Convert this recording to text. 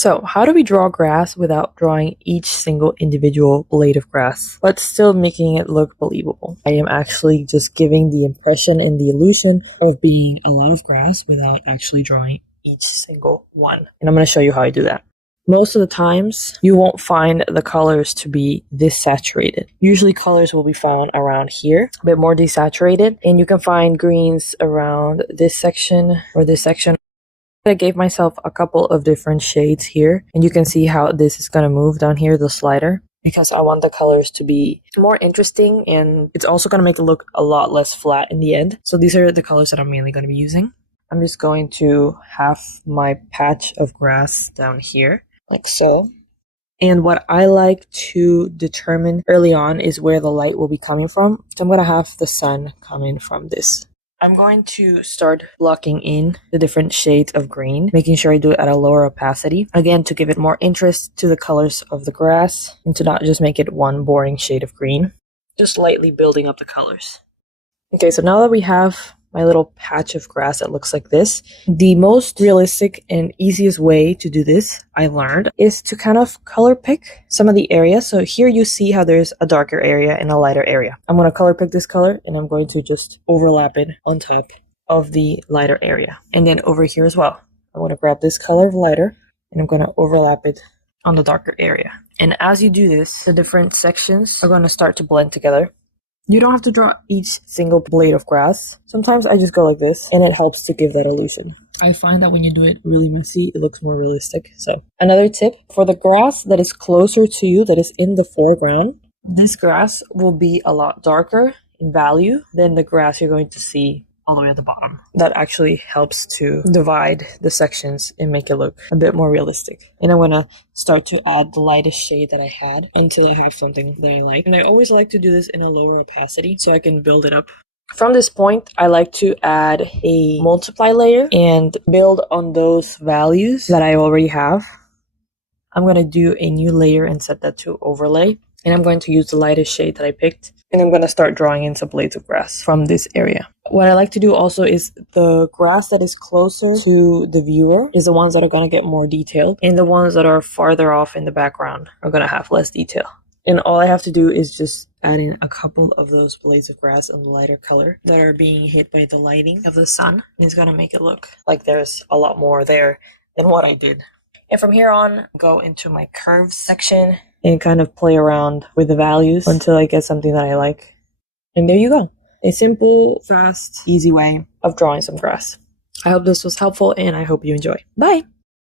So, how do we draw grass without drawing each single individual blade of grass, but still making it look believable? I am actually just giving the impression and the illusion of being a lot of grass without actually drawing each single one. And I'm going to show you how I do that. Most of the times, you won't find the colors to be this saturated. Usually colors will be found around here, a bit more desaturated, and you can find greens around this section or this section. I gave myself a couple of different shades here, and you can see how this is going to move down here, the slider, because I want the colors to be more interesting, and it's also going to make it look a lot less flat in the end. So these are the colors that I'm mainly going to be using. I'm just going to have my patch of grass down here, like so. And what I like to determine early on is where the light will be coming from. So I'm going to have the sun come in from this. I'm going to start blocking in the different shades of green, making sure I do it at a lower opacity. Again, to give it more interest to the colors of the grass and to not just make it one boring shade of green. Just lightly building up the colors. Okay, so now that we have my little patch of grass that looks like this, the most realistic and easiest way to do this, I learned, is to kind of color pick some of the areas. So here you see how there's a darker area and a lighter area. I'm going to color pick this color and I'm going to just overlap it on top of the lighter area. And then over here as well, I'm going to grab this color of lighter and I'm going to overlap it on the darker area. And as you do this, the different sections are going to start to blend together. You don't have to draw each single blade of grass. Sometimes I just go like this, and it helps to give that illusion. I find that when you do it really messy, it looks more realistic. So another tip, for the grass that is closer to you, that is in the foreground, this grass will be a lot darker in value than the grass you're going to see all the way at the bottom. That actually helps to divide the sections and make it look a bit more realistic. And I'm going to start to add the lightest shade that I had until I have something that I like. And I always like to do this in a lower opacity so I can build it up. From this point, I like to add a multiply layer and build on those values that I already have. I'm going to do a new layer and set that to overlay. And I'm going to use the lightest shade that I picked. And I'm going to start drawing in some blades of grass from this area. What I like to do also is the grass that is closer to the viewer is the ones that are going to get more detailed. And the ones that are farther off in the background are going to have less detail. And all I have to do is just add in a couple of those blades of grass in the lighter color that are being hit by the lighting of the sun. And it's going to make it look like there's a lot more there than what I did. And from here on, go into my curves section and kind of play around with the values until I get something that I like. And there you go. A simple, fast, easy way of drawing some grass. I hope this was helpful and I hope you enjoy. Bye!